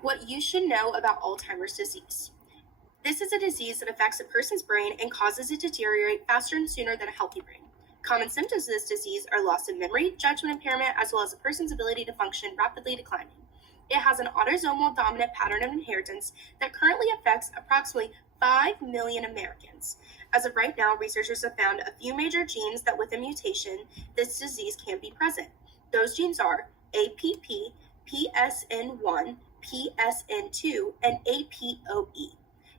What you should know about Alzheimer's disease. This is a disease that affects a person's brain and causes it to deteriorate faster and sooner than a healthy brain. Common symptoms of this disease are loss of memory, judgment impairment, as well as a person's ability to function rapidly declining. It has an autosomal dominant pattern of inheritance that currently affects approximately 5 million Americans. As of right now, researchers have found a few major genes that with a mutation, this disease can be present. Those genes are APP, PSN1, PSN2, and APOE.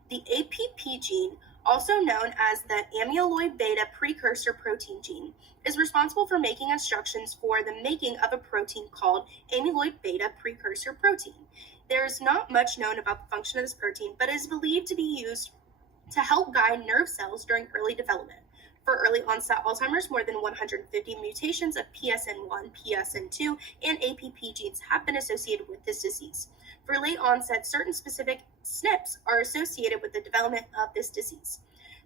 The APP gene, also known as the amyloid beta precursor protein gene, is responsible for making instructions for the making of a protein called amyloid beta precursor protein. There is not much known about the function of this protein, but it is believed to be used to help guide nerve cells during early development. For early onset Alzheimer's, more than 150 mutations of PSN1, PSN2, and APP genes have been associated with this disease. For late onset, certain specific SNPs are associated with the development of this disease.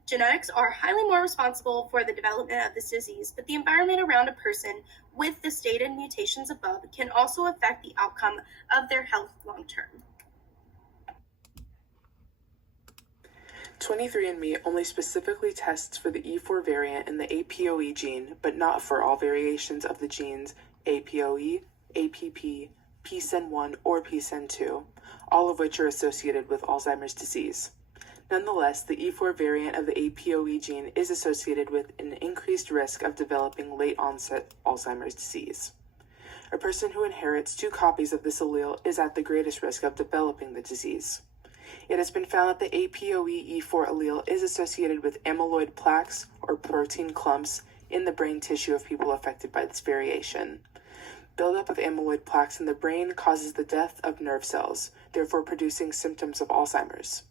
Genetics are highly more responsible for the development of this disease, but the environment around a person with the stated mutations above can also affect the outcome of their health long term. 23andMe only specifically tests for the E4 variant in the APOE gene, but not for all variations of the genes APOE, APP, PSEN1, or PSEN2, all of which are associated with Alzheimer's disease. Nonetheless, the E4 variant of the APOE gene is associated with an increased risk of developing late-onset Alzheimer's disease. A person who inherits 2 copies of this allele is at the greatest risk of developing the disease. It has been found that the APOE E4 allele is associated with amyloid plaques or protein clumps in the brain tissue of people affected by this variation. Buildup of amyloid plaques in the brain causes the death of nerve cells, therefore producing symptoms of Alzheimer's.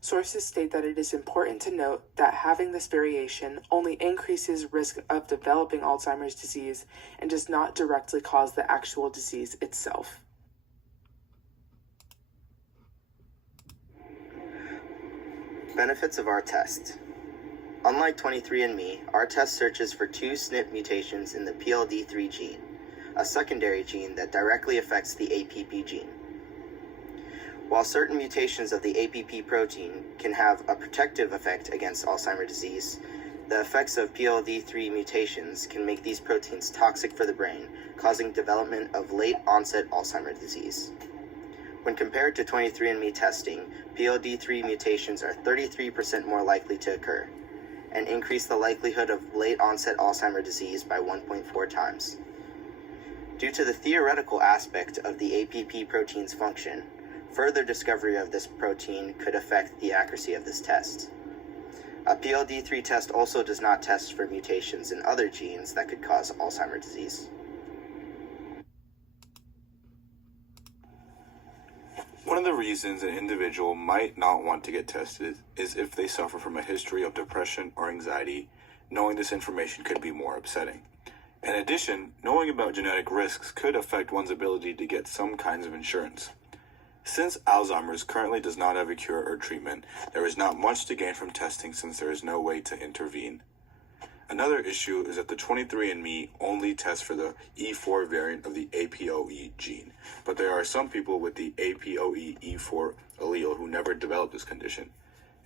Sources state that it is important to note that having this variation only increases risk of developing Alzheimer's disease and does not directly cause the actual disease itself. Benefits of our test. Unlike 23andMe, our test searches for 2 SNP mutations in the PLD3 gene, a secondary gene that directly affects the APP gene. While certain mutations of the APP protein can have a protective effect against Alzheimer's disease, the effects of PLD3 mutations can make these proteins toxic for the brain, causing development of late-onset Alzheimer's disease. When compared to 23andMe testing, PLD3 mutations are 33% more likely to occur, and increase the likelihood of late-onset Alzheimer's disease by 1.4 times. Due to the theoretical aspect of the APP protein's function, further discovery of this protein could affect the accuracy of this test. A PLD3 test also does not test for mutations in other genes that could cause Alzheimer's disease. One of the reasons an individual might not want to get tested is if they suffer from a history of depression or anxiety. Knowing this information could be more upsetting. In addition, knowing about genetic risks could affect one's ability to get some kinds of insurance. Since Alzheimer's currently does not have a cure or treatment, there is not much to gain from testing since there is no way to intervene. Another issue is that the 23andMe only tests for the E4 variant of the APOE gene, but there are some people with the APOE E4 allele who never developed this condition.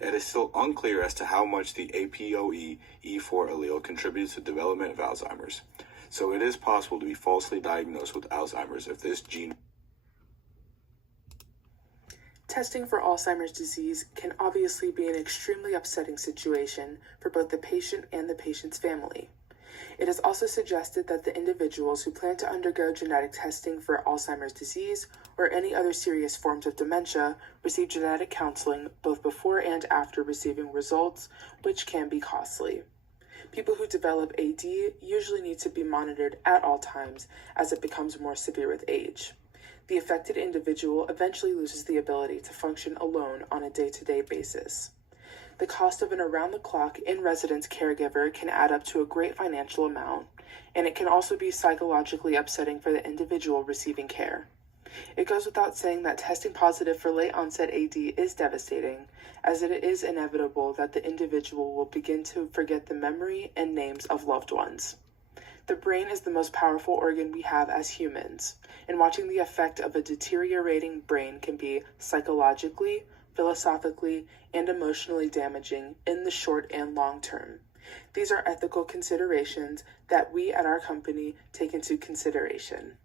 It is still unclear as to how much the APOE E4 allele contributes to the development of Alzheimer's, so it is possible to be falsely diagnosed with Alzheimer's if this gene. Testing for Alzheimer's disease can obviously be an extremely upsetting situation for both the patient and the patient's family. It is also suggested that the individuals who plan to undergo genetic testing for Alzheimer's disease or any other serious forms of dementia receive genetic counseling both before and after receiving results, which can be costly. People who develop AD usually need to be monitored at all times as it becomes more severe with age. The affected individual eventually loses the ability to function alone on a day-to-day basis. The cost of an around-the-clock, in-residence caregiver can add up to a great financial amount, and it can also be psychologically upsetting for the individual receiving care. It goes without saying that testing positive for late-onset AD is devastating, as it is inevitable that the individual will begin to forget the memory and names of loved ones. The brain is the most powerful organ we have as humans, and watching the effect of a deteriorating brain can be psychologically, philosophically, and emotionally damaging in the short and long term. These are ethical considerations that we at our company take into consideration.